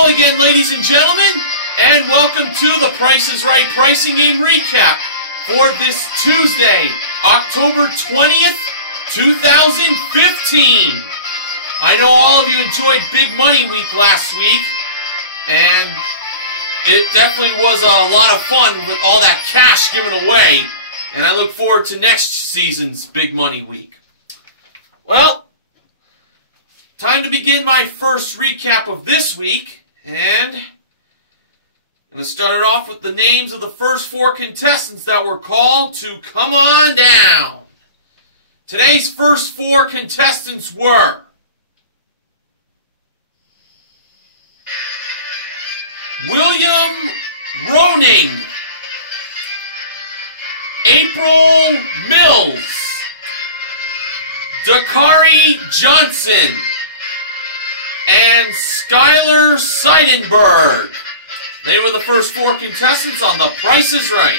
Hello again, ladies and gentlemen, and welcome to the Price is Right Pricing Game Recap for this Tuesday, October 20th, 2015. I know all of you enjoyed Big Money Week last week, and it definitely was a lot of fun with all that cash given away, and I look forward to next season's Big Money Week. Well, time to begin my first recap of this week, and I'm going to start it off with the names of the first four contestants that were called to come on down. Today's first four contestants were William Roning, April Mills, Dakari Johnson, and Skylar Seidenberg. They were the first four contestants on The Price is Right.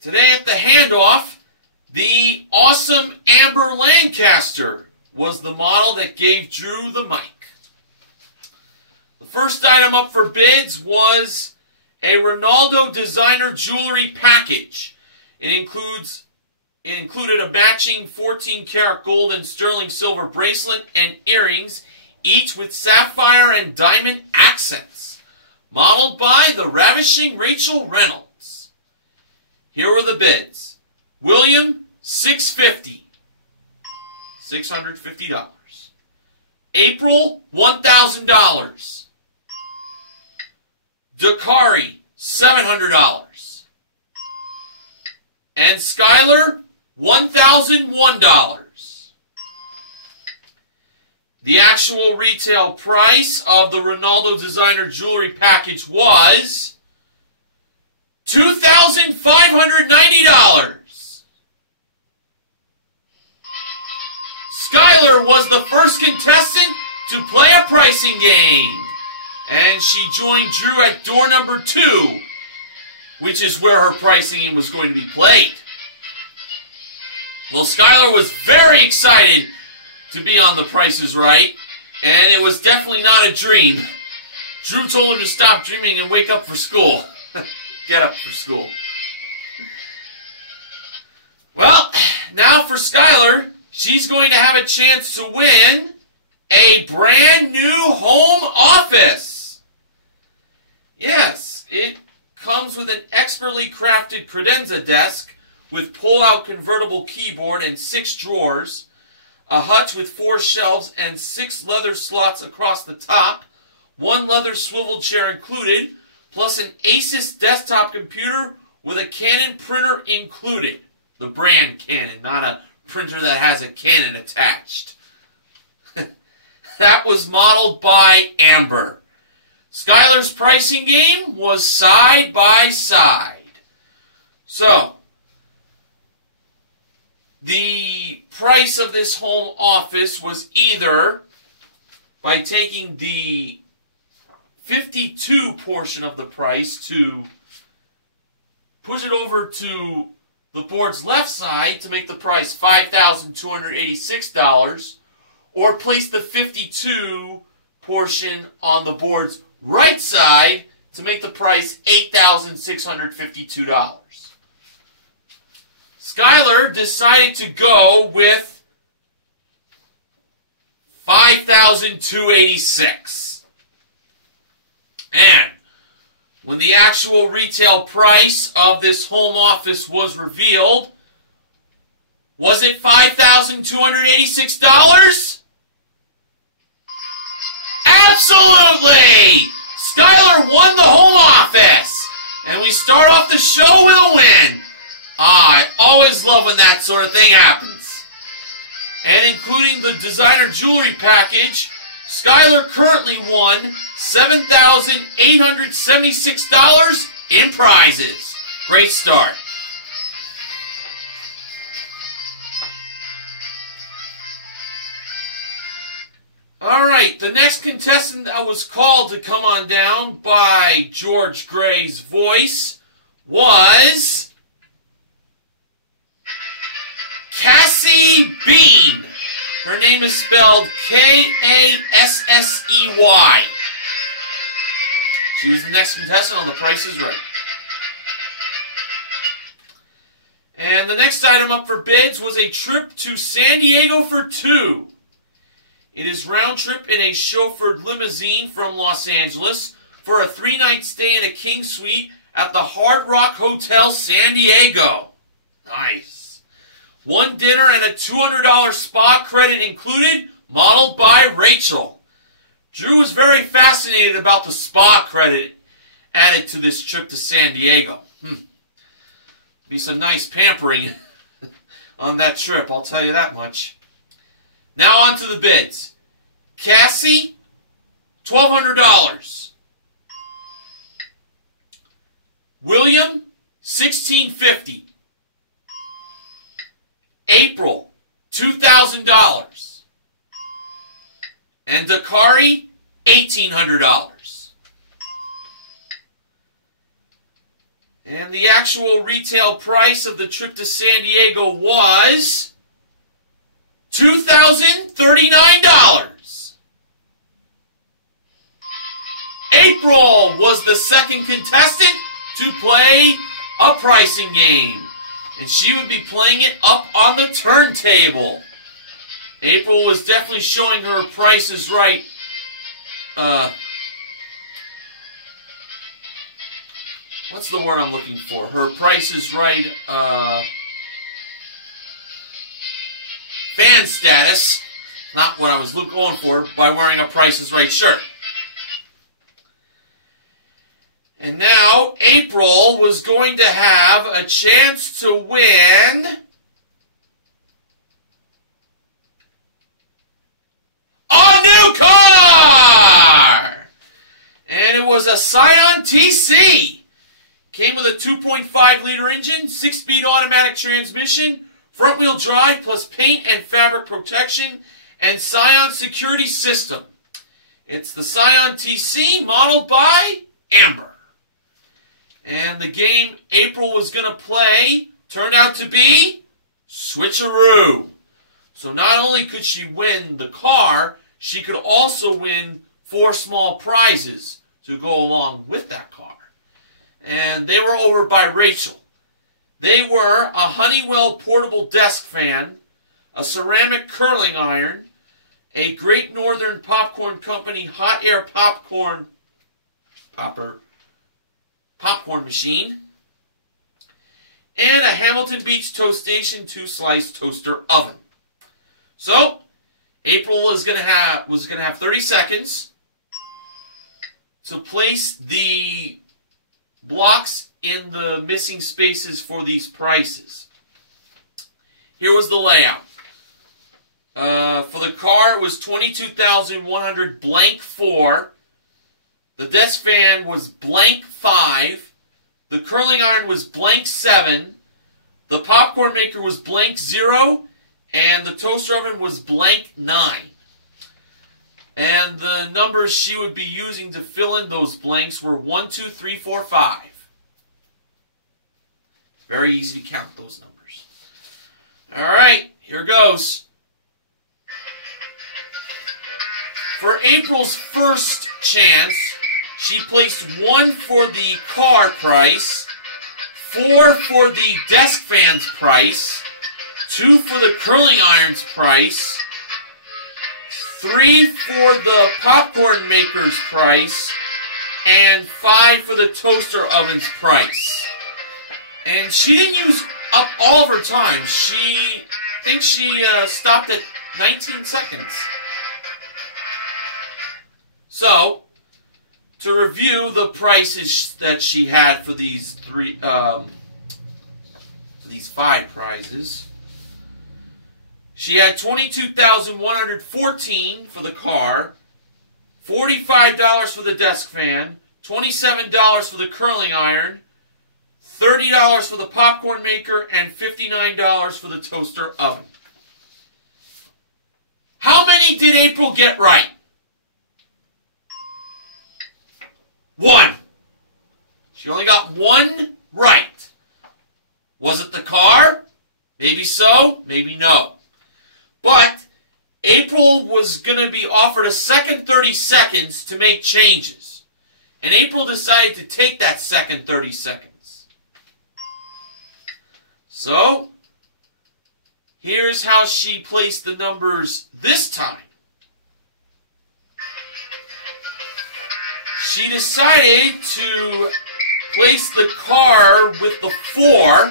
Today at the handoff, the awesome Amber Lancaster was the model that gave Drew the mic. The first item up for bids was a Ronaldo designer jewelry package. It included a matching 14-karat gold and sterling silver bracelet and earrings, each with sapphire and diamond accents, modeled by the ravishing Rachel Reynolds. Here were the bids. William, $650. April, $1,000. Dakari, $700. And Skylar, $1,001. The actual retail price of the Ronaldo designer jewelry package was $2,590. Skylar was the first contestant to play a pricing game, and she joined Drew at door number 2, which is where her pricing game was going to be played. Well, Skylar was very excited to be on The Price is Right, and it was definitely not a dream. Drew told her to stop dreaming and wake up for school. Get up for school. Well, now for Skylar, she's going to have a chance to win a brand new home office. Yes, it comes with an expertly crafted credenza desk with pull-out convertible keyboard and 6 drawers, a hutch with 4 shelves and 6 leather slots across the top, 1 leather swivel chair included, plus an Asus desktop computer with a Canon printer included. The brand Canon, not a printer that has a Canon attached. That was modeled by Amber. Skylar's pricing game was side by side. So, the price of this home office was either by taking the 52 portion of the price to push it over to the board's left side to make the price $5,286, or place the 52 portion on the board's right side to make the price $8,652. Skylar decided to go with $5,286. And when the actual retail price of this home office was revealed, was it $5,286? Absolutely! Skylar won the home office! And we start off the show with a win. I always love when that sort of thing happens. And including the designer jewelry package, Skylar currently won $7,876 in prizes. Great start. Alright, the next contestant that was called to come on down by George Gray's voice was Cassie Bean. Her name is spelled Kassey. She was the next contestant on The Price is Right. And the next item up for bids was a trip to San Diego for two. It is round trip in a chauffeured limousine from Los Angeles for a 3-night stay in a king suite at the Hard Rock Hotel San Diego. Nice. One dinner and a $200 spa credit included, modeled by Rachel. Drew was very fascinated about the spa credit added to this trip to San Diego. Be some nice pampering on that trip, I'll tell you that much. Now on to the bids. Cassie, $1,200. William, $1,650. April, $2,000. And Dakari, $1,800. And the actual retail price of the trip to San Diego was $2,039. April was the second contestant to play a pricing game. And she would be playing it up on the turntable. April was definitely showing her Price is Right. What's the word I'm looking for? Her Price is Right fan status. Not what I was going for, by wearing a Price is Right shirt. And now, April was going to have a chance to win a new car! And it was a Scion TC. Came with a 2.5-liter engine, 6-speed automatic transmission, front-wheel drive, plus paint and fabric protection, and Scion security system. It's the Scion TC, modeled by Amber. And the game April was going to play turned out to be Switcheroo. So not only could she win the car, she could also win 4 small prizes to go along with that car. And they were over by Rachel. They were a Honeywell portable desk fan, a ceramic curling iron, a Great Northern Popcorn Company hot air popcorn machine, and a Hamilton Beach Toast Station 2-slice toaster oven. So, April was going to have 30 seconds to place the blocks in the missing spaces for these prices. Here was the layout. For the car, it was $22,100 blank 4. The desk fan was blank 5. The curling iron was blank 7. The popcorn maker was blank 0. And the toaster oven was blank 9. And the numbers she would be using to fill in those blanks were 1, 2, 3, 4, 5. Very easy to count those numbers. Alright, here goes. For April's first chance, she placed 1 for the car price, 4 for the desk fan's price, 2 for the curling iron's price, 3 for the popcorn maker's price, and 5 for the toaster oven's price. And she didn't use up all of her time. I think she stopped at 19 seconds. So, to review the prices that she had for these 5 prizes, she had $22,114 for the car, $45 for the desk fan, $27 for the curling iron, $30 for the popcorn maker, and $59 for the toaster oven. How many did April get right? 1. She only got 1 right. Was it the car? Maybe so, maybe no. But April was going to be offered a second 30 seconds to make changes. And April decided to take that second 30 seconds. So, here's how she placed the numbers this time. She decided to place the car with the 4.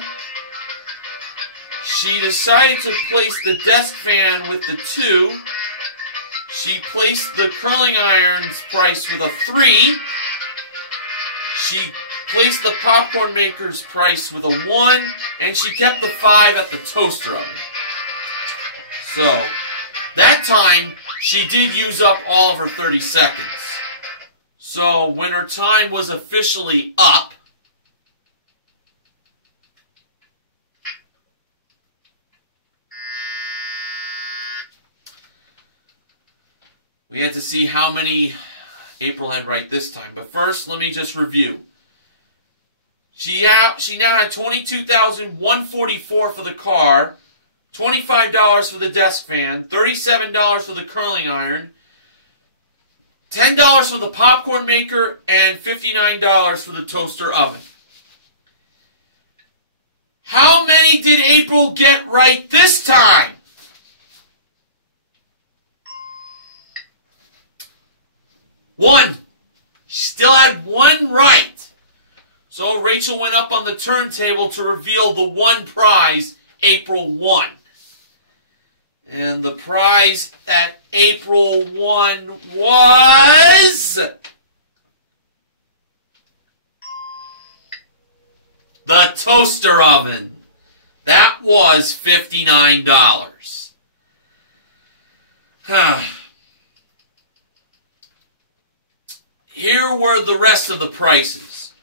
She decided to place the desk fan with the 2. She placed the curling iron's price with a 3. She placed the popcorn maker's price with a 1. And she kept the 5 at the toaster oven. So, that time, she did use up all of her 30 seconds. So, when her time was officially up, we had to see how many April had right this time. But first, let me just review. She now had $22,144 for the car, $25 for the desk fan, $37 for the curling iron, $10 for the popcorn maker, and $59 for the toaster oven. How many did April get right this time? One. She still had 1 right. So Rachel went up on the turntable to reveal the 1 prize April won. And the prize that April won was the toaster oven. That was $59. Here were the rest of the prices.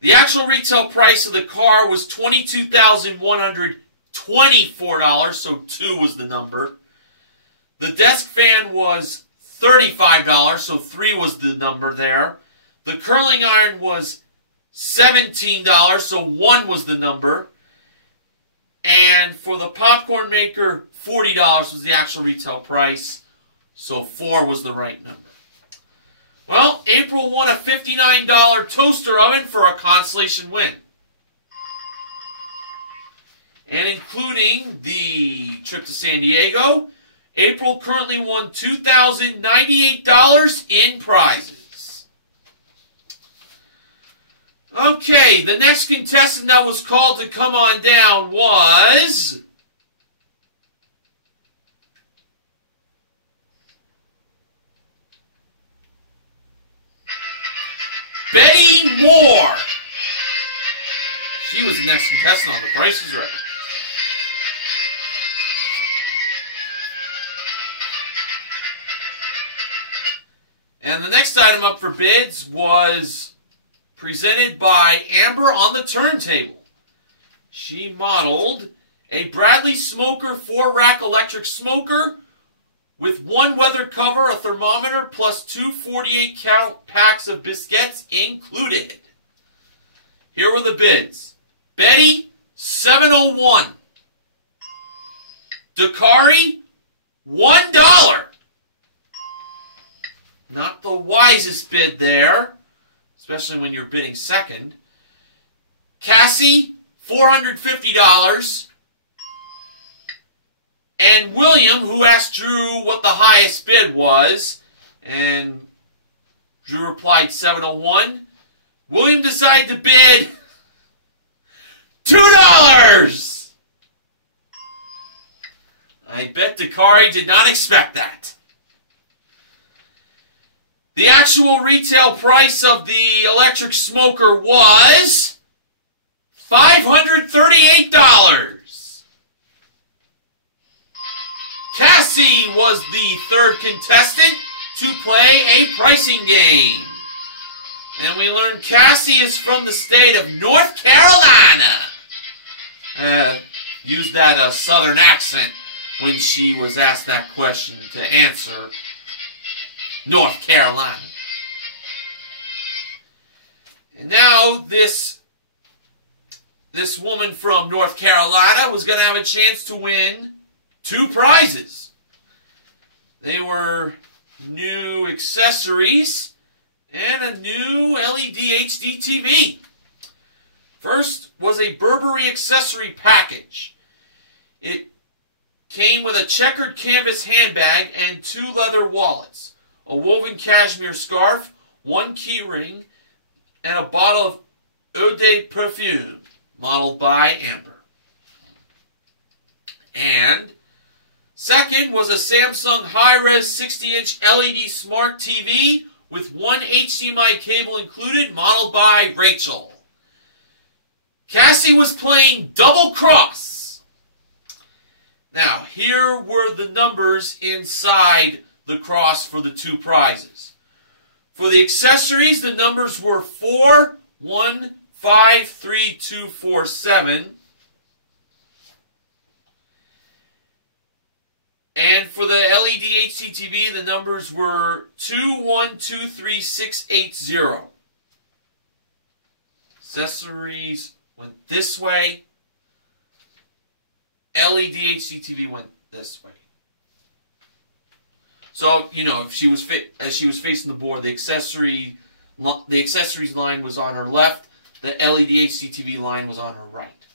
The actual retail price of the car was $22,124, so 2 was the number. The desk fan was $35, so 3 was the number there. The curling iron was $17, so 1 was the number. And for the popcorn maker, $40 was the actual retail price, so 4 was the right number. Well, April won a $59 toaster oven for a consolation win. And including the trip to San Diego, April currently won $2,098 in prizes. Okay, the next contestant that was called to come on down was Betty Moore. She was the next contestant on The Price is Right. And the next item up for bids was presented by Amber on the turntable. She modeled a Bradley Smoker 4-rack electric smoker with 1 weather cover, a thermometer, plus 2 48-count packs of biscuits included. Here were the bids. Betty, $7.01. Dakari, $1. Not the wisest bid there, especially when you're bidding second. Cassie, $450. And William, who asked Drew what the highest bid was, and Drew replied $7.01. William decided to bid $2. I bet Dakari did not expect that. The actual retail price of the electric smoker was $538. Cassie was the third contestant to play a pricing game. And we learned Cassie is from the state of North Carolina. Used that southern accent when she was asked that question to answer North Carolina. And now this woman from North Carolina was going to have a chance to win 2 prizes. They were new accessories and a new LED HD TV. First was a Burberry accessory package. It came with a checkered canvas handbag and 2 leather wallets, a woven cashmere scarf, 1 key ring, and a bottle of eau de perfume, modeled by Amber. And second was a Samsung high-res 60-inch LED smart TV with 1 HDMI cable included, modeled by Rachel. Cassie was playing double cross. Now, here were the numbers inside the cross for the 2 prizes. For the accessories, the numbers were 4, 1, 5, 3, 2, 4, 7. And for the LED HD TV, the numbers were 2, 1, 2, 3, 6, 8, 0. Accessories went this way. LED HD TV went this way. So, you know, if she was as she was facing the board, the accessories line was on her left. The LED HD TV line was on her right.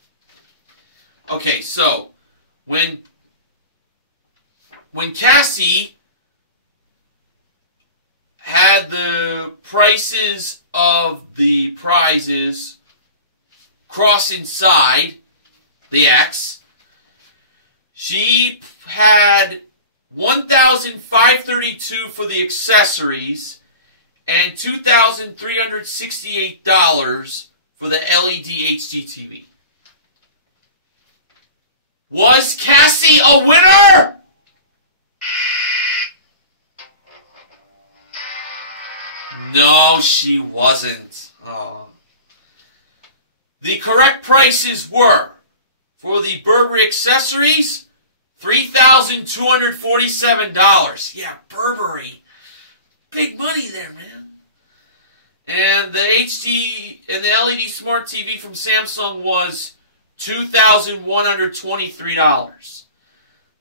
Okay, so when Cassie had the prices of the prizes cross inside the X, she had $1,532 for the accessories and $2,368 for the LED HD TV. Was Cassie a winner? No, she wasn't. Oh. The correct prices were, for the Burberry accessories, $3,247. Yeah, Burberry. Big money there, man. And the HD and the LED Smart TV from Samsung was $2,123.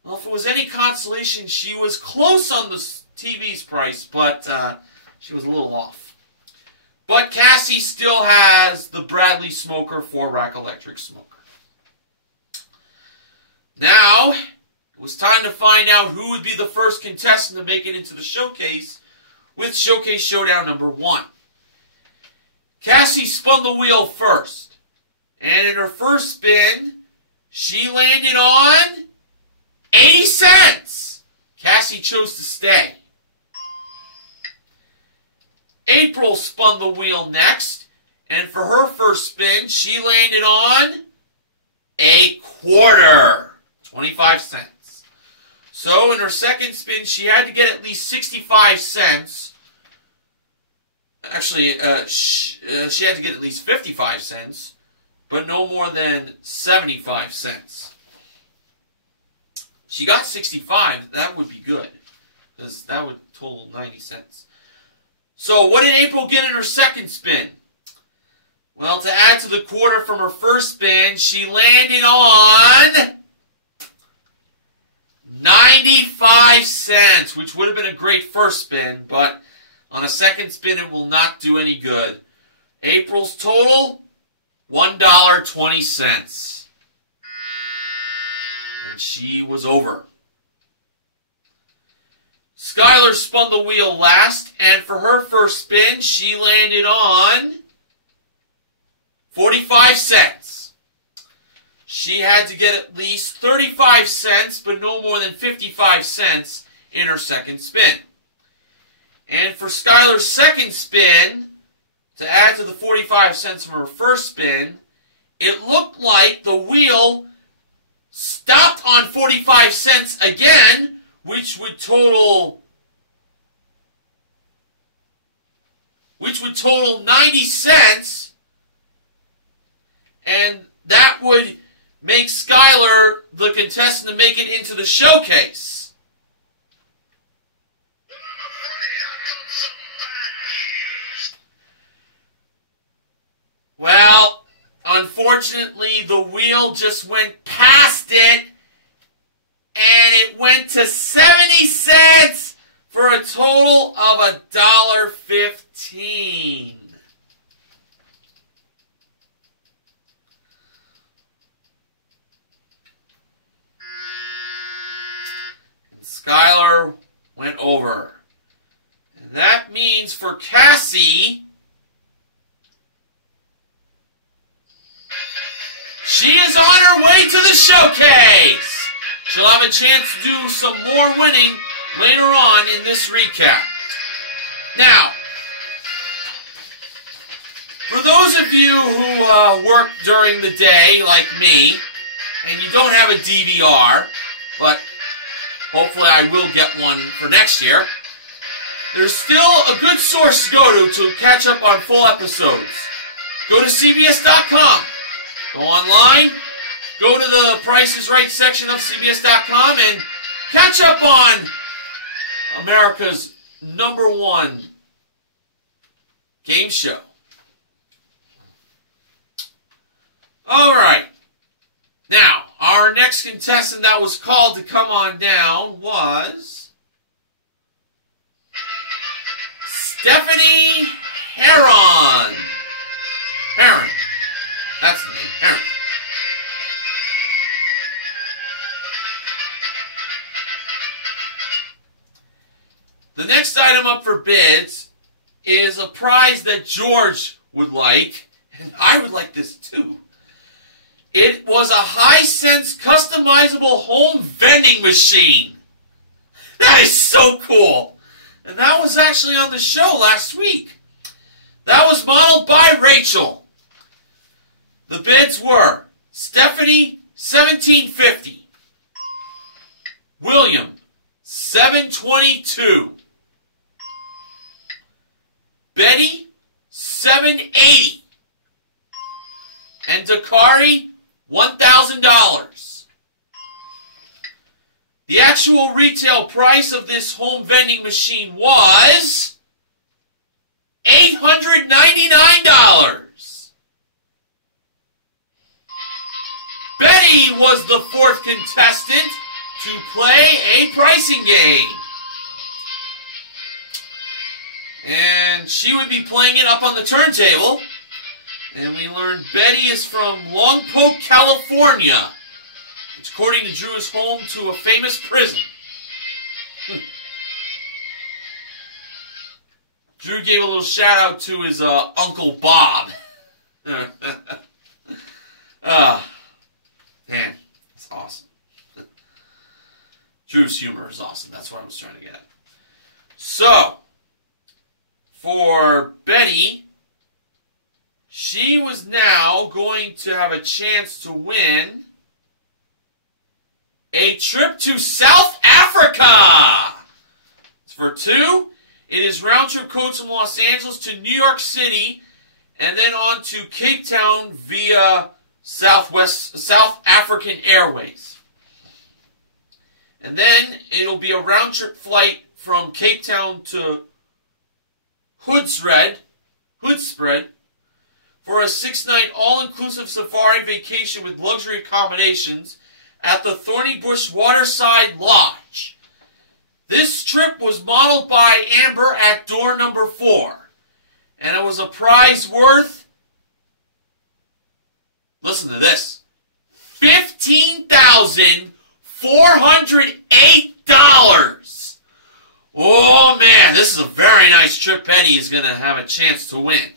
Well, if it was any consolation, she was close on the TV's price, but she was a little off. But Cassie still has the Bradley Smoker 4-rack electric smoker. Now, it was time to find out who would be the first contestant to make it into the showcase with Showcase Showdown number 1. Cassie spun the wheel first, and in her first spin, she landed on 80 cents. Cassie chose to stay. April spun the wheel next, and for her first spin, she landed on a quarter, 25 cents. So in her second spin, she had to get at least 65 cents. Actually, she had to get at least 55 cents, but no more than 75 cents. She got 65, that would be good, because that would total 90 cents. So what did April get in her second spin? Well, to add to the quarter from her first spin, she landed on 95 cents, which would have been a great first spin, but on a second spin it will not do any good. April's total, $1.20. And she was over. Skylar spun the wheel last, and for her first spin, she landed on 45 cents. She had to get at least 35 cents, but no more than 55 cents in her second spin. And for Skylar's second spin, to add to the 45 cents from her first spin, it looked like the wheel stopped on 45 cents again, which would total 90 cents, and that would make Skylar the contestant to make it into the showcase. Well, unfortunately, the wheel just went past it, and it went to 70 cents. total of $1.15. Skylar went over. And that means for Cassie, she is on her way to the showcase. She'll have a chance to do some more winning later on in this recap. Now, for those of you who work during the day, like me, and you don't have a DVR, but hopefully I will get one for next year, there's still a good source to go to catch up on full episodes. Go to CBS.com. Go online. Go to the Price is Right section of CBS.com and catch up on America's #1 game show. All right. Now, our next contestant that was called to come on down was Stephanie Heron. Heron. That's the name, Heron. The next item up for bids is a prize that George would like, and I would like this too. It was a Hisense customizable home vending machine. That is so cool. And that was actually on the show last week. That was modeled by Rachel. The bids were Stephanie, $17.50. William, $7.22. Betty, $7.80. And Dakari, $1,000. The actual retail price of this home vending machine was $899. Betty was the fourth contestant to play a pricing game. And she would be playing it up on the turntable. And we learned Betty is from Longpoke, California, which according to Drew is home to a famous prison. Drew gave a little shout out to his Uncle Bob. Man, that's awesome. Drew's humor is awesome. That's what I was trying to get at. So, for Betty, she was now going to have a chance to win a trip to South Africa. It's for two. It is round-trip coach from Los Angeles to New York City and then on to Cape Town via South African Airways. And then it'll be a round-trip flight from Cape Town to Hoedspruit for a 6-night all-inclusive safari vacation with luxury accommodations at the Thorny Bush Waterside Lodge. This trip was modeled by Amber at door number 4. And it was a prize worth, listen to this, $15,408. Oh man, this is a very nice trip Betty is going to have a chance to win.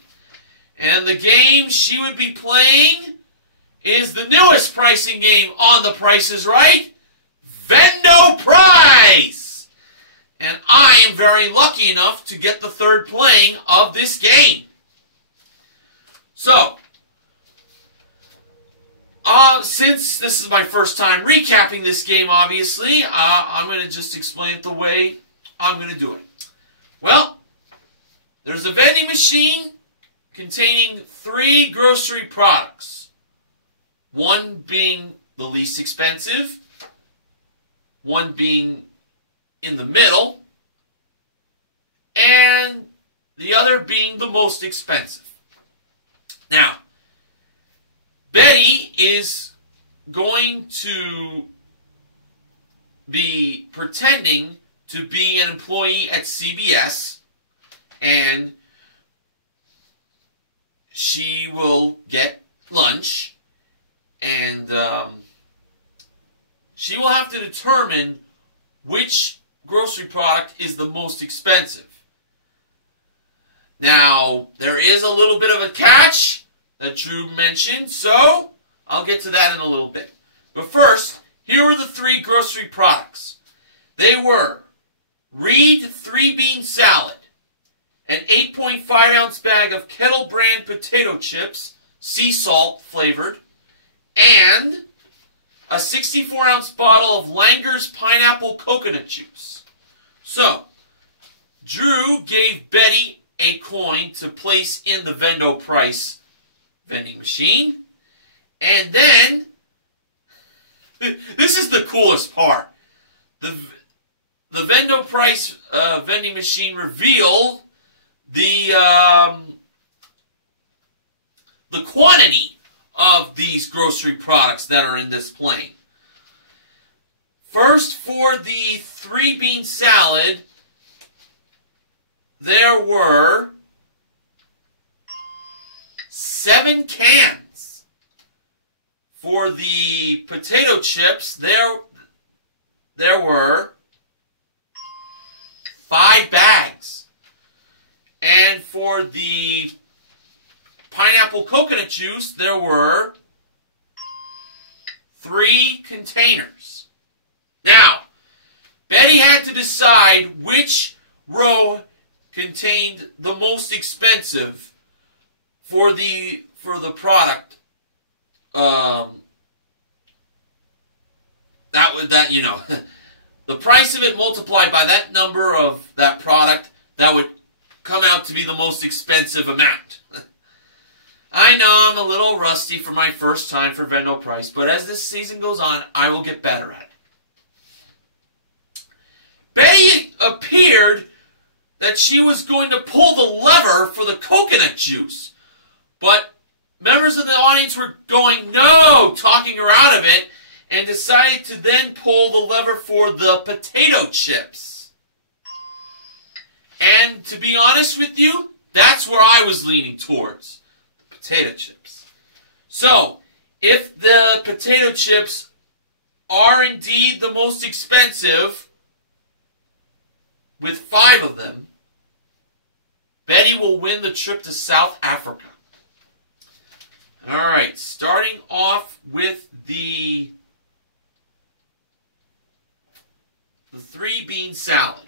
And the game she would be playing is the newest pricing game on The Price is Right, Vendo Prize. And I am very lucky enough to get the third playing of this game. So, since this is my first time recapping this game, obviously, I'm going to just explain it the way I'm going to do it. Well, there's a vending machine containing 3 grocery products. One being the least expensive, one being in the middle, and the other being the most expensive. Now, Betty is going to be pretending to to be an employee at CBS, and she will get lunch, and she will have to determine which grocery product is the most expensive. Now, there is a little bit of a catch that Drew mentioned, so I'll get to that in a little bit. But first, here are the 3 grocery products. They were Reed 3-bean salad, an 8.5-ounce bag of Kettle brand potato chips, sea salt flavored, and a 64-ounce bottle of Langer's pineapple coconut juice. So, Drew gave Betty a coin to place in the Vendo Price vending machine, and then, this is the coolest part, the Vendo Price vending machine revealed the quantity of these grocery products that are in this plane. First, for the 3-bean salad, there were 7 cans. For the potato chips, there were 5 bags. And for the pineapple coconut juice, there were 3 containers. Now, Betty had to decide which row contained the most expensive for the product. The price of it multiplied by that number of that product, that would come out to be the most expensive amount. I know I'm a little rusty for my first time for Vendo Price, but as this season goes on, I will get better at it. Betty appeared that she was going to pull the lever for the coconut juice, but members of the audience were going no, talking her out of it, and decided to then pull the lever for the potato chips. And to be honest with you, that's where I was leaning towards. The potato chips. So, if the potato chips are indeed the most expensive, with 5 of them, Betty will win the trip to South Africa. Alright, starting off with the 3-bean salad.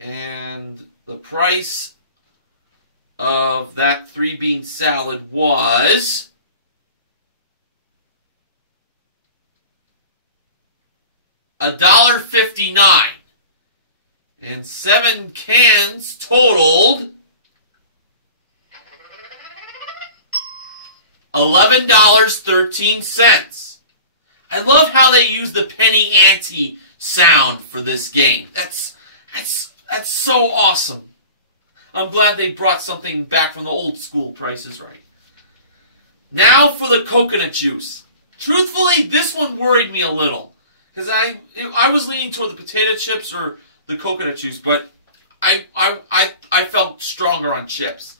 And the price of that 3-bean salad was $1.59. And 7 cans totaled $11.13. I love how they use the penny ante sound for this game. That's so awesome. I'm glad they brought something back from the old school Price is Right. Now for the coconut juice. Truthfully, this one worried me a little, because I was leaning toward the potato chips or the coconut juice, but I felt stronger on chips.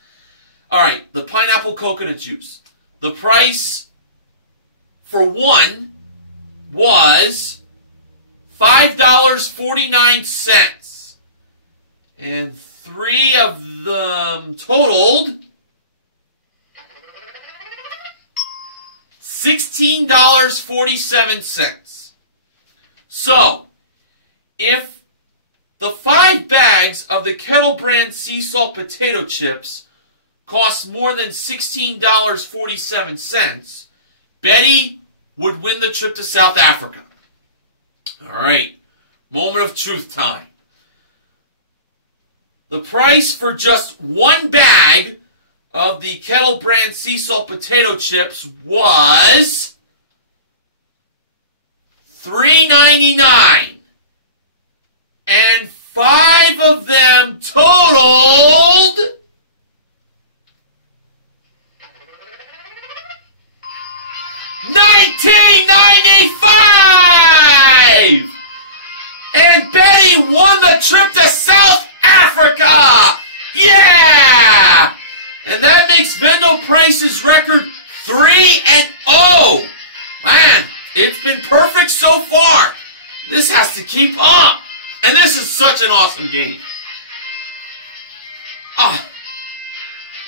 All right, the pineapple coconut juice. The price for one was $5.49, and 3 of them totaled $16.47. So, if the 5 bags of the Kettle brand sea salt potato chips cost more than $16.47, Betty would win the trip to South Africa. All right, moment of truth time. The price for just 1 bag of the Kettle brand sea salt potato chips was $3.99. And 5 of them totaled $19.95. He won the trip to South Africa! Yeah! And that makes Vendel Price's record 3-0. Man, it's been perfect so far. This has to keep up. And this is such an awesome game.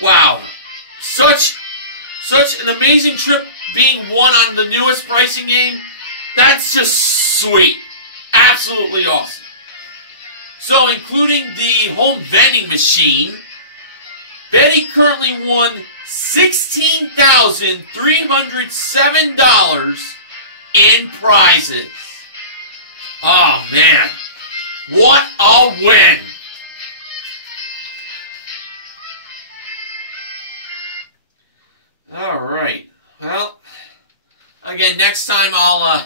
Wow. Such an amazing trip being won on the newest pricing game. That's just sweet. Absolutely awesome. So, including the home vending machine, Betty currently won $16,307 in prizes. Oh, man. What a win. All right. Well, again, next time I'll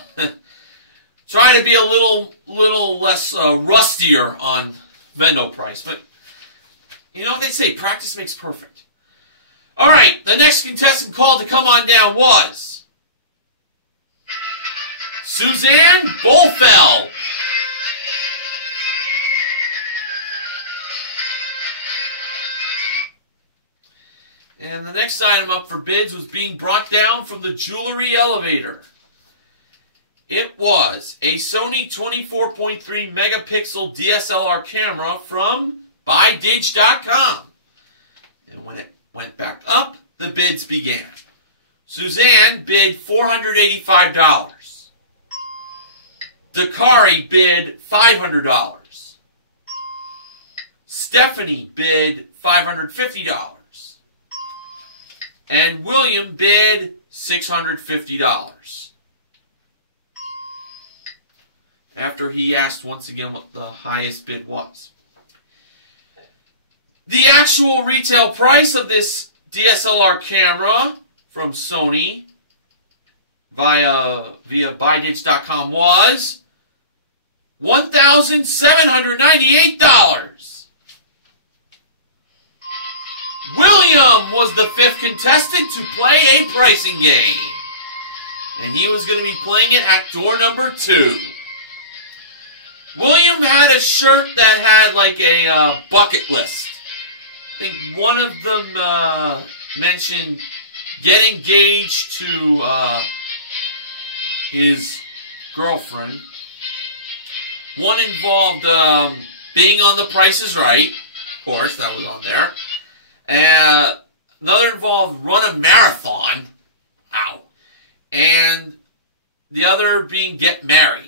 try to be a little less rustier on Vendel Price. But you know what they say, practice makes perfect. All right, the next contestant called to come on down was Suzanne Bolfeld. And the next item up for bids was being brought down from the jewelry elevator. It was a Sony 24.3 megapixel DSLR camera from BuyDig.com. And when it went back up, the bids began. Suzanne bid $485. Dakari bid $500. Stephanie bid $550. And William bid $650. After he asked once again what the highest bid was. The actual retail price of this DSLR camera from Sony via BuyDig.com was $1,798. William was the fifth contestant to play a pricing game. And he was going to be playing it at door number 2. William had a shirt that had like a bucket list. I think one of them mentioned get engaged to his girlfriend. One involved being on The Price is Right. Of course, that was on there. Another involved run a marathon. Wow. And the other being get married.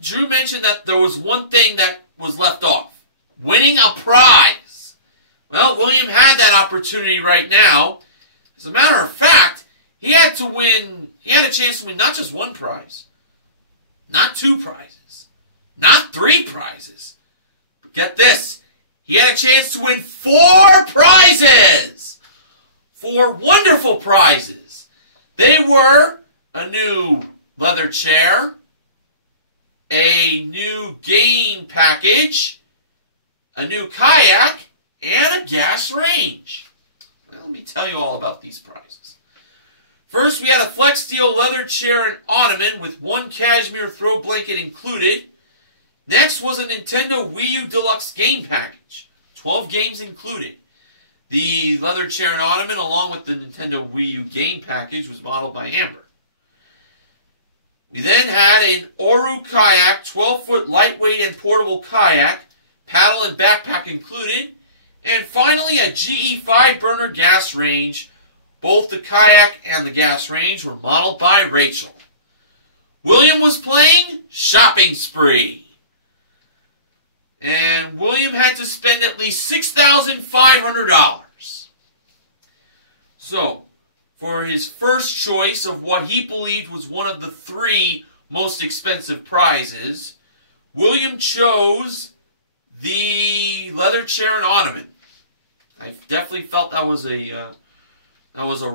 Drew mentioned that there was one thing that was left off. Winning a prize. Well, William had that opportunity right now. As a matter of fact, he had a chance to win not just one prize. Not 2 prizes. Not 3 prizes. But get this. He had a chance to win 4 prizes. 4 wonderful prizes. They were a new leather chair, a new game package, a new kayak, and a gas range. Well, let me tell you all about these prizes. First, we had a Flex Steel leather chair and ottoman with 1 cashmere throw blanket included. Next was a Nintendo Wii U Deluxe game package. 12 games included. The leather chair and ottoman, along with the Nintendo Wii U game package, was modeled by Amber. We then had an Oru kayak, 12-foot lightweight and portable kayak, paddle and backpack included. And finally, a GE 5-burner gas range. Both the kayak and the gas range were modeled by Rachel. William was playing Shopping Spree. And William had to spend at least $6,500. So, for his first choice of what he believed was one of the 3 most expensive prizes, William chose the leather chair and ottoman. I definitely felt that was a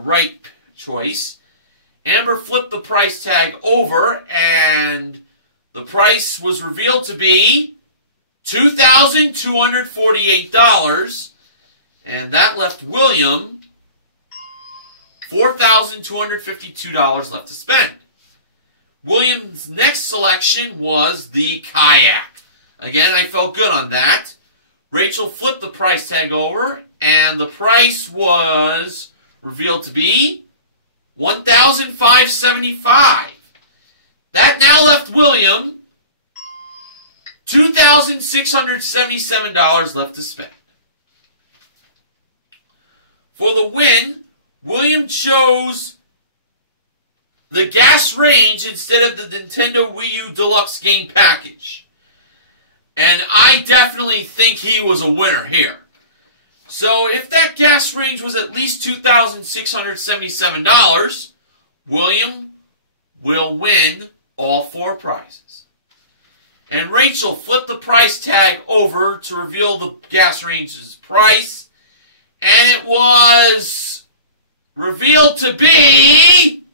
right choice. Amber flipped the price tag over, and the price was revealed to be $2,248, and that left William $4,252 left to spend. William's next selection was the kayak. Again, I felt good on that. Rachel flipped the price tag over, and the price was revealed to be $1,575. That now left William $2,677 left to spend. For the win, William chose the gas range instead of the Nintendo Wii U Deluxe game package. And I definitely think he was a winner here. So if that gas range was at least $2,677, William will win all 4 prizes. And Rachel flipped the price tag over to reveal the gas range's price, and it was revealed to be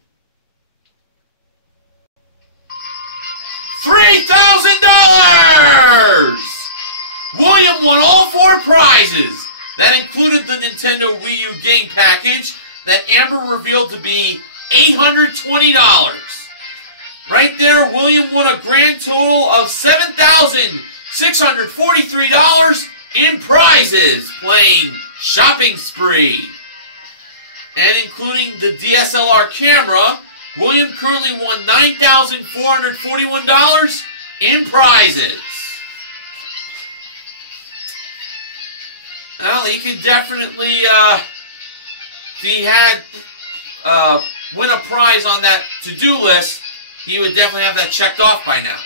$3,000! William won all 4 prizes. That included the Nintendo Wii U game package that Amber revealed to be $820. Right there, William won a grand total of $7,643 in prizes, playing Shopping Spree. And including the DSLR camera, William currently won $9,441 in prizes. Well, he could definitely, if he had win a prize on that to-do list, he would definitely have that checked off by now.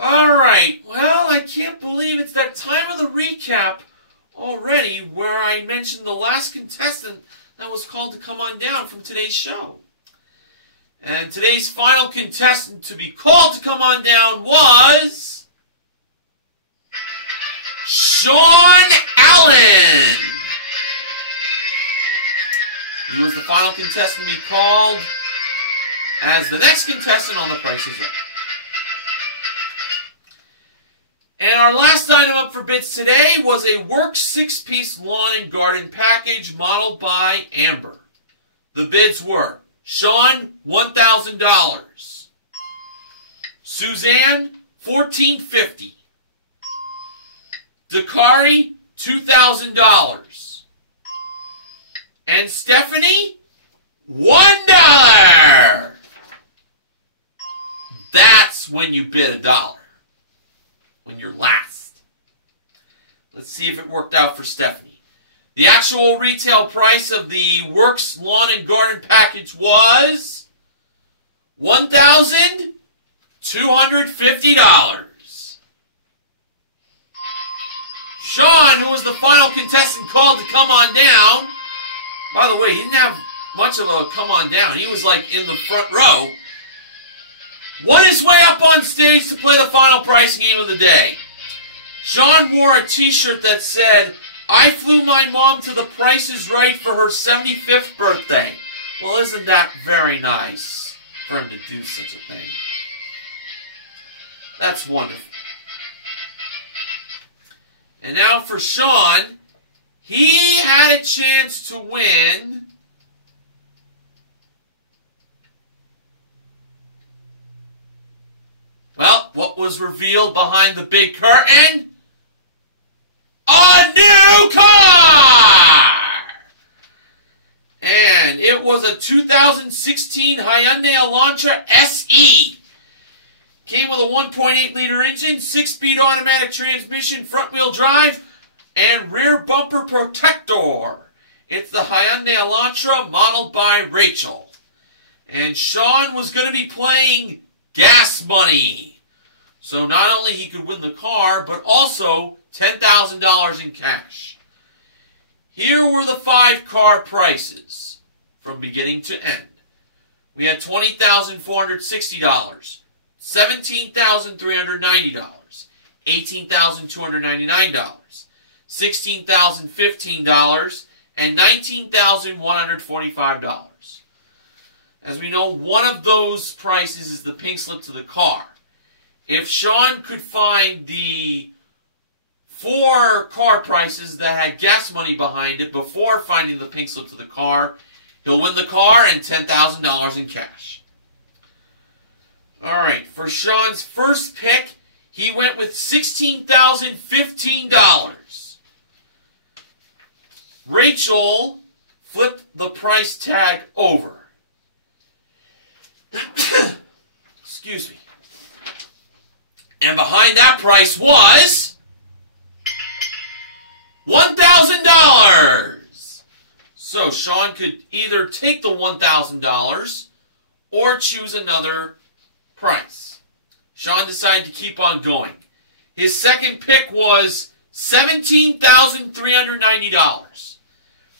Alright, well, I can't believe it's that time of the recap already where I mentioned the last contestant that was called to come on down from today's show. And today's final contestant to be called to come on down was Sean Allen. He was the final contestant to be called as the next contestant on The Price is Right. And our last item up for bids today was a Works 6-piece lawn and garden package modeled by Amber. The bids were Sean, $1,000. Suzanne, $1,450. Dakari, $2,000. And Stephanie, $1. That's when you bid $1. When you're last. Let's see if it worked out for Stephanie. The actual retail price of the Works Lawn and Garden package was $1,250. Sean, who was the final contestant called to come on down, by the way, he didn't have much of a come on down. He was like in the front row. Won his way up on stage to play the final price game of the day. Sean wore a t-shirt that said, "I flew my mom to The Price is Right for her 75th birthday." Well, isn't that very nice for him to do such a thing? That's wonderful. And now for Sean, he had a chance to win well, what was revealed behind the big curtain? A new car! And it was a 2016 Hyundai Elantra SE. Came with a 1.8-liter engine, 6-speed automatic transmission, front-wheel drive, and rear bumper protector. It's the Hyundai Elantra modeled by Rachel. And Sean was going to be playing gas money. So not only he could win the car, but also $10,000 in cash. Here were the 5 car prices from beginning to end. We had $20,460, $17,390, $18,299, $16,015, and $19,145. As we know, one of those prices is the pink slip to the car. If Sean could find the 4 car prices that had gas money behind it before finding the pink slip to the car, He'll win the car and $10,000 in cash. All right, for Sean's first pick, he went with $16,015. Rachel flipped the price tag over. Excuse me. And behind that price was $1,000. So Sean could either take the $1,000 or choose another price. Sean decided to keep on going. His second pick was $17,390.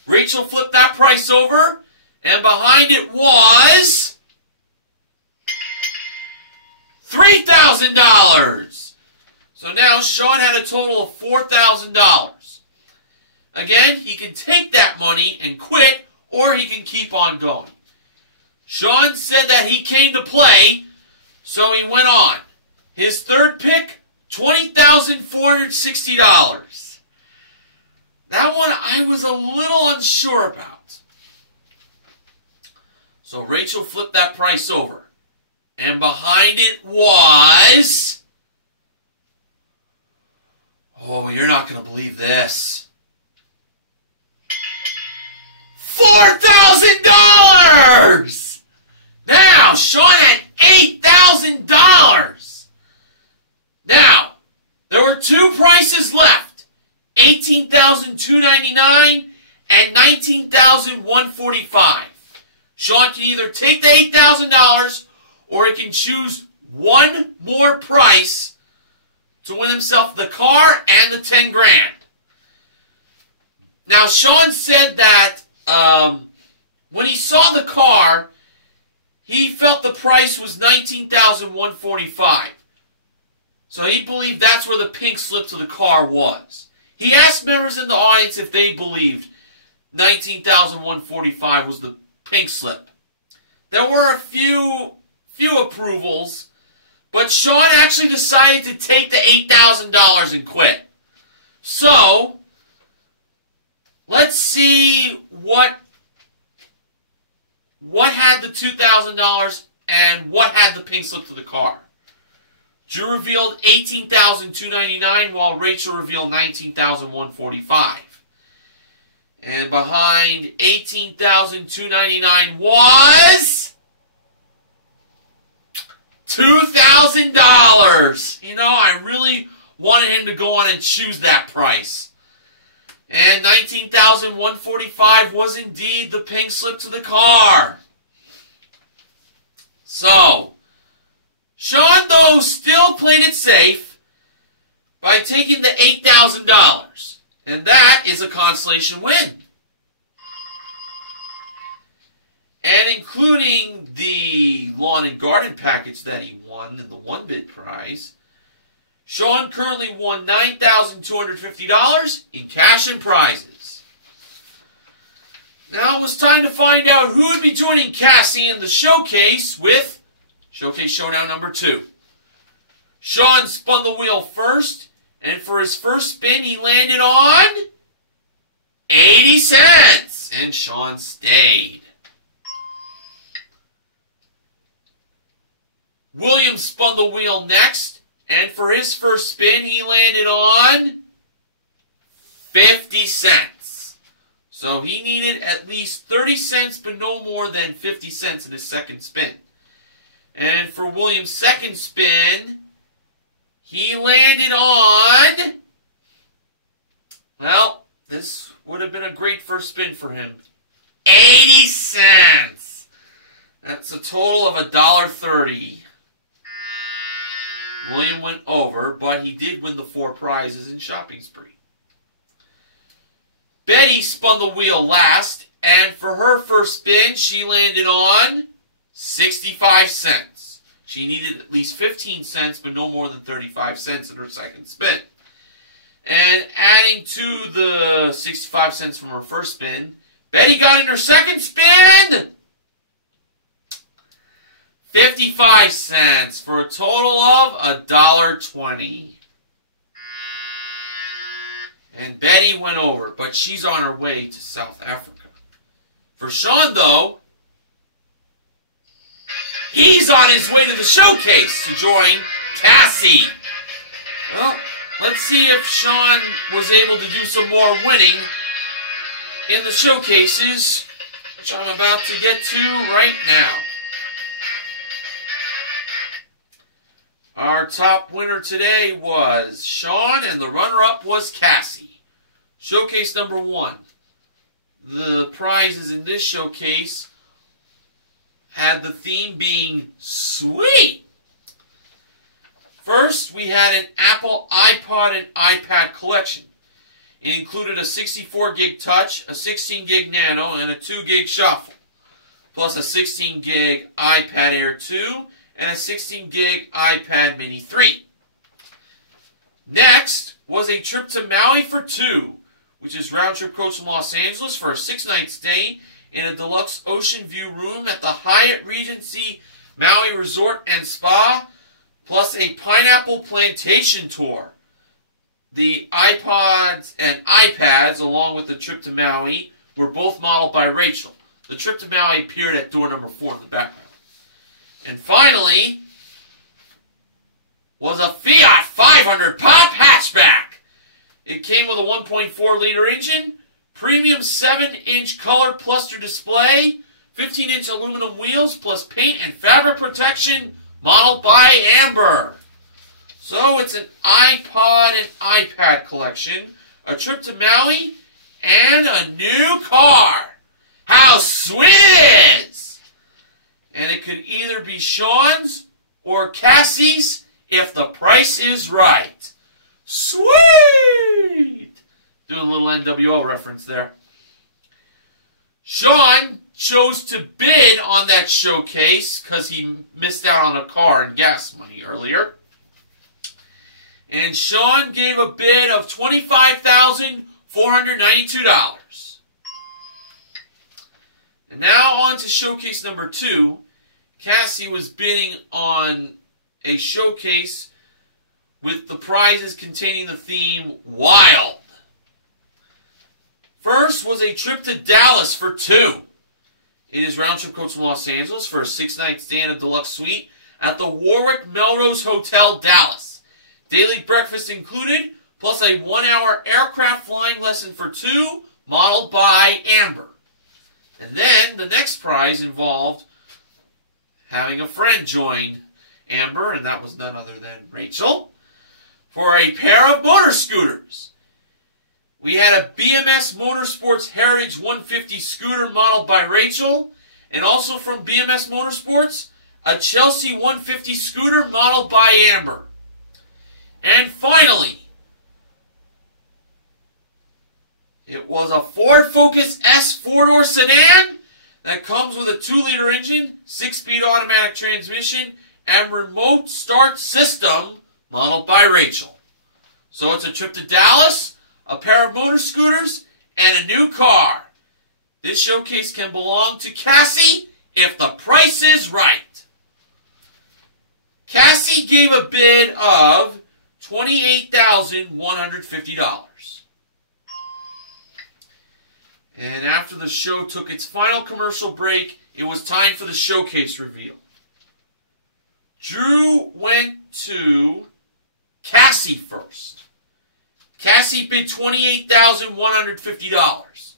Rachel flipped that price over, and behind it was $3,000. So now Sean had a total of $4,000. Again, he can take that money and quit, or he can keep on going. Sean said that he came to play, so he went on. His third pick, $20,460. That one I was a little unsure about. So Rachel flipped that price over. And behind it was... Oh, you're not going to believe this. $4,000! Now, Sean had $8,000. Now, there were two prices left. $18,299 and $19,145. Sean can either take the $8,000 or he can choose one more price to win himself the car and the 10 grand. Now, Sean said that when he saw the car, he felt the price was $19,145. So he believed that's where the pink slip to the car was. He asked members in the audience if they believed $19,145 was the pink slip. There were a few approvals, but Sean actually decided to take the $8,000 and quit. So, let's see what had the $2,000 and what had the pink slip to the car. Drew revealed $18,299 while Rachel revealed $19,145. And behind $18,299 was $2,000. You know, I really wanted him to go on and choose that price. And $19,145 was indeed the pink slip to the car. So, Sean, though, still played it safe by taking the $8,000. And that is a consolation win. And including the lawn and garden package that he won in the one bid prize, Sean currently won $9,250 in cash and prizes. Now it was time to find out who would be joining Cassie in the showcase with Showcase Showdown number 2. Sean spun the wheel first, and for his first spin he landed on 80 cents, and Sean stayed. William spun the wheel next, and for his first spin, he landed on 50 cents. So he needed at least 30 cents, but no more than 50 cents in his second spin. And for William's second spin, he landed on... Well, this would have been a great first spin for him. 80 cents. That's a total of $1.30. William went over, but he did win the 4 prizes in Shopping Spree. Betty spun the wheel last, and for her first spin, she landed on 65 cents. She needed at least 15 cents, but no more than 35 cents in her second spin. And adding to the 65 cents from her first spin, Betty got in her second spin 55 cents for a total of $1.20. And Betty went over, but she's on her way to South Africa. For Sean, though, he's on his way to the showcase to join Cassie. Well, let's see if Sean was able to do some more winning in the showcases, which I'm about to get to right now. Our top winner today was Sean, and the runner-up was Cassie. Showcase number 1. The prizes in this showcase had the theme being sweet. First, we had an Apple iPod and iPad collection. It included a 64 gig touch, a 16 gig nano, and a 2 gig shuffle, plus a 16 gig iPad Air 2 and a 16 gig iPad Mini 3. Next was a trip to Maui for 2, which is round trip coach from Los Angeles for a 6-night stay in a deluxe ocean view room at the Hyatt Regency Maui Resort and Spa, plus a pineapple plantation tour. The iPods and iPads, along with the trip to Maui, were both modeled by Rachel. The trip to Maui appeared at door number 4 in the background. And finally, was a Fiat 500 Pop hatchback. It came with a 1.4 liter engine, premium 7-inch color cluster display, 15-inch aluminum wheels, plus paint and fabric protection, modeled by Amber. So it's an iPod and iPad collection, a trip to Maui, and a new car. How sweet it is! And it could either be Sean's or Cassie's if the price is right. Sweet! Do a little NWO reference there. Sean chose to bid on that showcase because he missed out on a car and gas money earlier. And Sean gave a bid of $25,492. And now on to showcase number 2. Cassie was bidding on a showcase with the prizes containing the theme Wild. First was a trip to Dallas for 2. It is round trip coach from Los Angeles for a 6-night stay in a deluxe suite at the Warwick Melrose Hotel, Dallas. Daily breakfast included, plus a 1-hour aircraft flying lesson for 2, modeled by Amber. And then the next prize involved having a friend join Amber, and that was none other than Rachel, for a pair of motor scooters. We had a BMS Motorsports Heritage 150 scooter modeled by Rachel, and also from BMS Motorsports, a Chelsea 150 scooter modeled by Amber. And finally, it was a Ford Focus S 4-door sedan that comes with a 2-liter engine, 6-speed automatic transmission, and remote start system modeled by Rachel. So it's a trip to Dallas, a pair of motor scooters, and a new car. This showcase can belong to Cassie if the price is right. Cassie gave a bid of $28,150. And after the show took its final commercial break, it was time for the showcase reveal. Drew went to Cassie first. Cassie bid $28,150.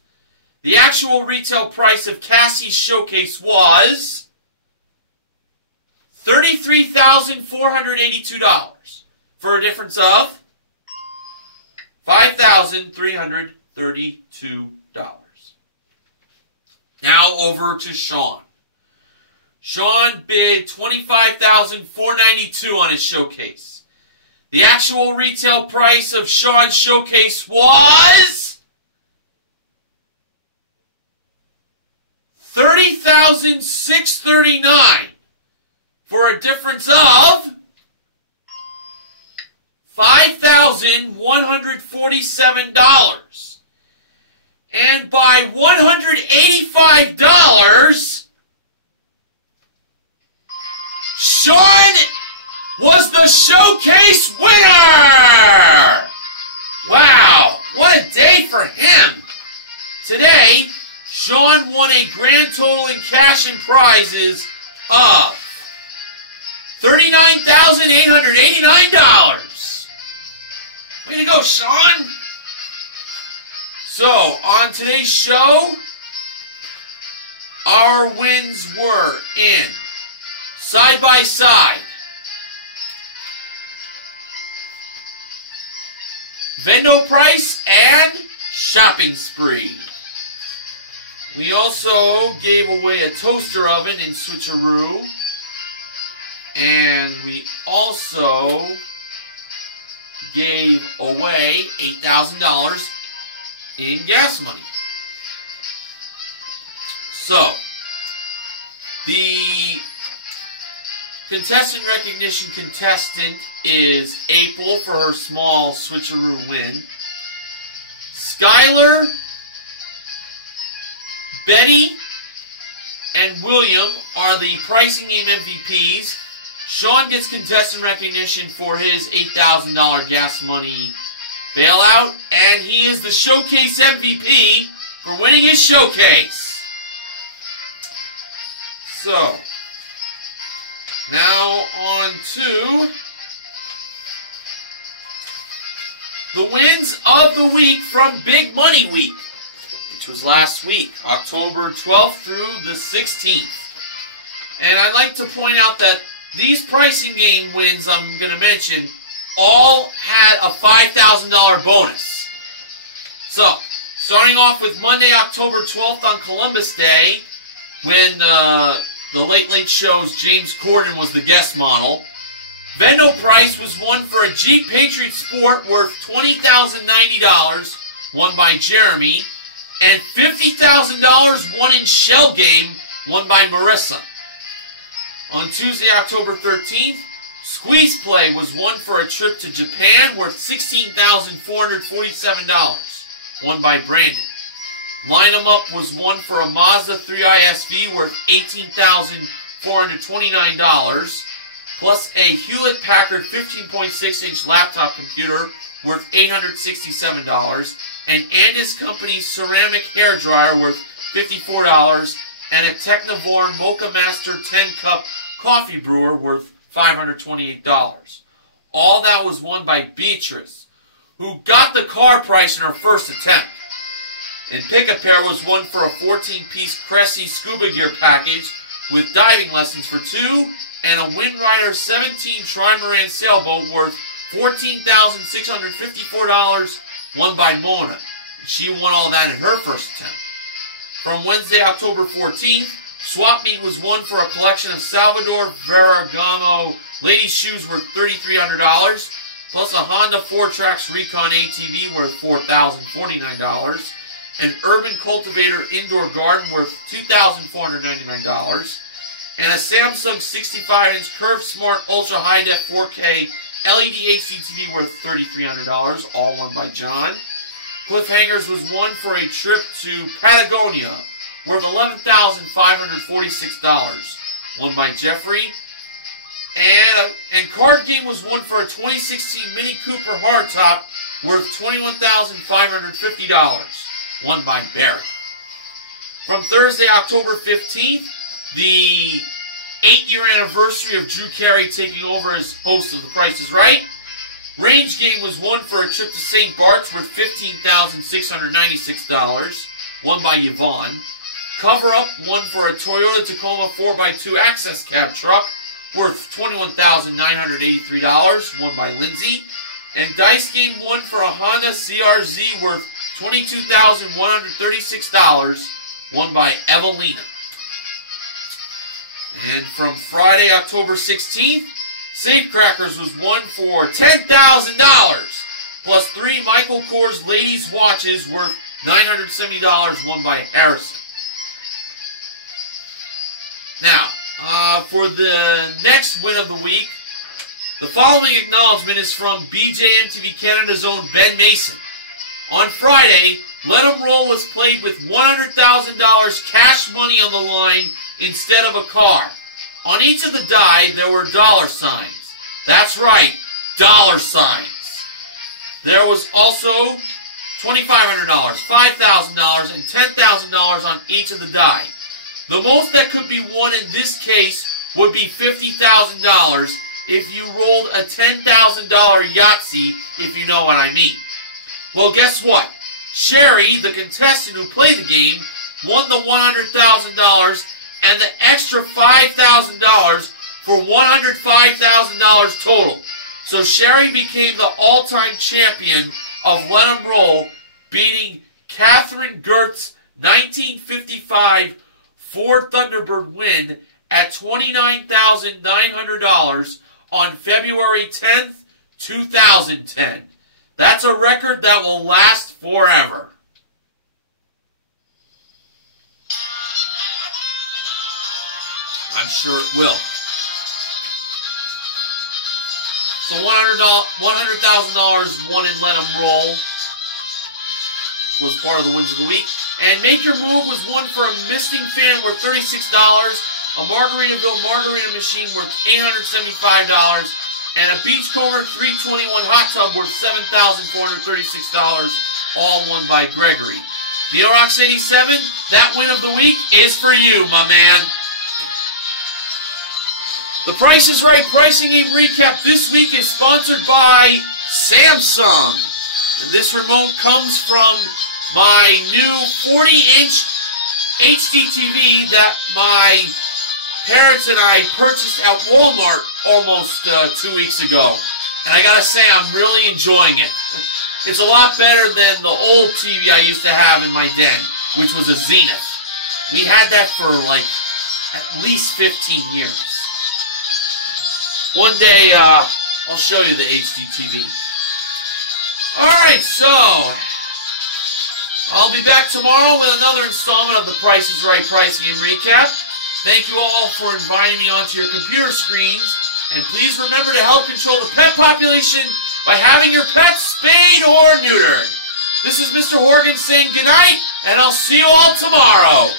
The actual retail price of Cassie's showcase was $33,482 for a difference of $5,332. Now over to Sean. Sean bid $25,492 on his showcase. The actual retail price of Sean's showcase was $30,639 for a difference of $5,147. And by $185, Sean was the showcase winner! Wow, what a day for him! Today, Sean won a grand total in cash and prizes of $39,889. Way to go, Sean! So, on today's show, our wins were in Side by Side, Vendo Price, and Shopping Spree. We also gave away a toaster oven in Switcheroo. And we also gave away $8,000 in gas money. So, the contestant recognition contestant is April for her small Switcheroo win. Skylar, Betty, and William are the pricing game MVPs. Sean gets contestant recognition for his $8,000 gas money bailout, and he is the showcase MVP for winning his showcase. So, now on to the wins of the week from Big Money Week, which was last week, October 12th through the 16th. And I'd like to point out that these pricing game wins I'm going to mention all had a $5,000 bonus. So, starting off with Monday, October 12th on Columbus Day, when the Late Late Show's James Corden was the guest model, Vendo Price was won for a Jeep Patriot Sport worth $20,090, won by Jeremy, and $50,000 won in Shell Game, won by Marissa. On Tuesday, October 13th, Squeeze Play was won for a trip to Japan worth $16,447, won by Brandon. Line 'em Up was won for a Mazda 3i SV worth $18,429, plus a Hewlett-Packard 15.6-inch laptop computer worth $867, and Andis Company's ceramic hair dryer worth $54, and a Technivorn Mocha Master 10-cup coffee brewer worth $528. All that was won by Beatrice, who got the car price in her first attempt. And Pick-A-Pair was won for a 14-piece Cressy scuba gear package with diving lessons for 2 and a Windrider 17 Trimaran sailboat worth $14,654, won by Mona. She won all that in her first attempt. From Wednesday, October 14th, Swap Meet was won for a collection of Salvador Ferragamo ladies' shoes worth $3,300, plus a Honda 4Trax Recon ATV worth $4,049, an Urban Cultivator indoor garden worth $2,499, and a Samsung 65-inch Curve Smart Ultra High Def 4K LED HDTV worth $3,300, all won by John. Cliffhangers was won for a trip to Patagonia worth $11,546, won by Jeffrey. And Card Game was won for a 2016 Mini Cooper hardtop worth $21,550, won by Barry. From Thursday, October 15th, the 8-year anniversary of Drew Carey taking over as host of The Price is Right, Range Game was won for a trip to St. Bart's worth $15,696, won by Yvonne. Cover Up won for a Toyota Tacoma 4x2 access cab truck worth $21,983, won by Lindsay. And Dice Game won for a Honda CRZ worth $22,136, won by Evelina. And from Friday, October 16th, Safecrackers was won for $10,000, plus 3 Michael Kors ladies' watches worth $970, won by Harrison. Now, for the next win of the week, the following acknowledgement is from BJMTV Canada's own Ben Mason. On Friday, Let 'Em Roll was played with $100,000 cash money on the line instead of a car. On each of the die, there were dollar signs. That's right, dollar signs. There was also $2,500, $5,000, and $10,000 on each of the die. The most that could be won in this case would be $50,000 if you rolled a $10,000 Yahtzee, if you know what I mean. Well, guess what? Sherry, the contestant who played the game, won the $100,000 and the extra $5,000 for $105,000 total. So Sherry became the all-time champion of Let 'em Roll, beating Catherine Gertz's 1955 Ford Thunderbird win at $29,900 on February 10th, 2010. That's a record that will last forever. I'm sure it will. So $100,000 won in Let 'em Roll was part of the wins of the week. And Make Your Move was won for a misting fan worth $36, a Margaritaville margarita machine worth $875, and a Beachcomber 321 hot tub worth $7,436, all won by Gregory. Neil Rocks 87, that win of the week is for you, my man. The Price is Right Pricing Game Recap this week is sponsored by Samsung. And this remote comes from my new 40-inch HD TV that my parents and I purchased at Walmart almost 2 weeks ago. And I gotta say, I'm really enjoying it. It's a lot better than the old TV I used to have in my den, which was a Zenith. We had that for like at least 15 years. One day, I'll show you the HD TV. Alright, so I'll be back tomorrow with another installment of The Price is Right Pricing Game Recap. Thank you all for inviting me onto your computer screens. And please remember to help control the pet population by having your pets spayed or neutered. This is Mr. Horgan saying goodnight, and I'll see you all tomorrow.